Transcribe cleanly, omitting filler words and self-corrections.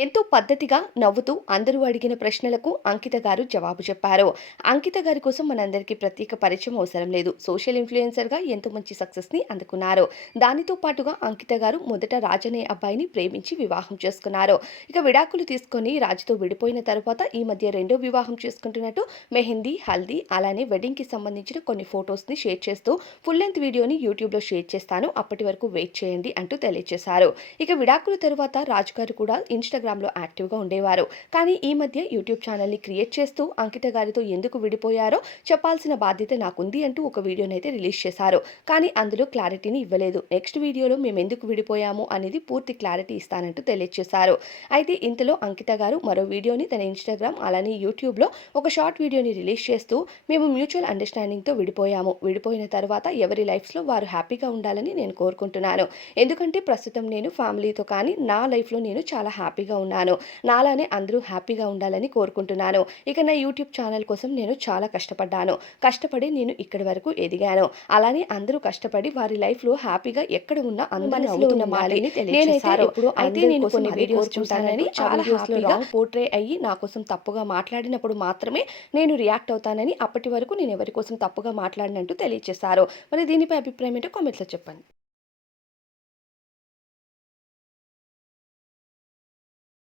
ఎంతో పద్ధతిగా నవ్వుతూ అందరూ అడిగిన ప్రశ్నలకు అంకిత గారు జవాబు చెప్పారు. అంకిత గారి కోసం మనందరికీ ప్రత్యేక పరిచయం అవసరం లేదు. సోషల్ ఇన్‌ఫ్లుయెన్సర్‌గా ఎంతో మంచి సక్సెస్‌ని అందుకున్నారు. దానితో పాటుగా అంకిత గారు మొదట రాజ్ అనే అబ్బాయిని ప్రేమించి వివాహం చేసుకున్నారు. ఇక విడాకులు తీసుకొని రాజ్‌తో విడిపోయిన తరువాత ఈ మధ్య రెండో వివాహం చేసుకుంటున్నట్టు మెహందీ, హల్దీ అలానే వెడ్డింగ్‌కి సంబంధించిన కొన్ని ఫోటోస్‌ని షేర్ చేస్తూ ఫుల్ లెంగ్త్ వీడియోని యూట్యూబ్‌లో షేర్ చేస్తాను. అప్పటి వరకు వెయిట్ చేయండి అంటూ తెలియజేశారు. ఇక విడాకుల తరువాత రాజ్ గారు కూడా ఇన్‌స్టాగ్రామ్‌లో యాక్టివ్‌గా ఉండేవారు. కానీ ఈ మధ్య యూట్యూబ్ ఛానెల్‌ని క్రియేట్ చేస్తూ అంకిత గారితో ఎందుకు విడిపోయారో చెప్పాల్సిన బాధ్యత నాకుంది అంటూ ఒక వీడియోనైతే రిలీజ్ చేశారు. కానీ అందులో క్లారిటీని ఇవ్వలేదు. నెక్స్ట్ వీడియోలో మేమెందుకు విడిపోయాము అనేది పూర్తి క్లారిటీ ఇస్తానంటూ తెలియజేశారు. అయితే ఇంతలో అంకిత గారు మరో వీడియోని తన ఇన్‌స్టాగ్రామ్ అలానే యూట్యూబ్‌లో ఒక షార్ట్ వీడియోని రిలీజ్ చేస్తూ మేము మ్యూచువల్ అండర్‌స్టాండింగ్‌తో విడిపోయాము. విడిపోయిన తర్వాత ఎవరి లైఫ్స్‌లో వారు హ్యాపీగా ఉండాలని నేను కోరుకుంటున్నాను. ఎందుకంటే ప్రస్తుతం నేను ఫ్యామిలీతో కానీ నా లైఫ్‌లో నేను చాలా హ్యాపీగా ఉన్నాను. నాలానే అందరూ హ్యాపీగా ఉండాలని కోరుకుంటున్నాను. ఇక నా యూట్యూబ్ ఛానల్ కోసం నేను చాలా కష్టపడ్డాను. కష్టపడి నేను ఇక్కడి వరకు ఎదిగాను. అలానే అందరూ కష్టపడి వారి లైఫ్‌లో హ్యాపీగా ఎక్కడ ఉన్నా అందరూ మనసులో నవ్వుతూ ఉన్న ఉండాలి. మాటని నేనైతే తెలియచేశారు. ఎప్పుడు అయితే అందరి నేను కోసం కొన్ని అదే వీడియోస్ కోరుకుంటానని, చూసానండి. ఆ చాలా వీడియోస్‌లో హ్యాపీగా రాంగ్ పోర్ట్రే అయ్యి నా కోసం తప్పుగా మాట్లాడినప్పుడు మాత్రమే నేను రియాక్ట్ అవుతానని, అప్పటి వరకు నేను ఎవరి కోసం తప్పుగా మాట్లాడనంటూ తెలియజేశారు. మరి దీనిపై అభిప్రాయం ఏంటో కామెంట్స్‌లో చెప్పండి.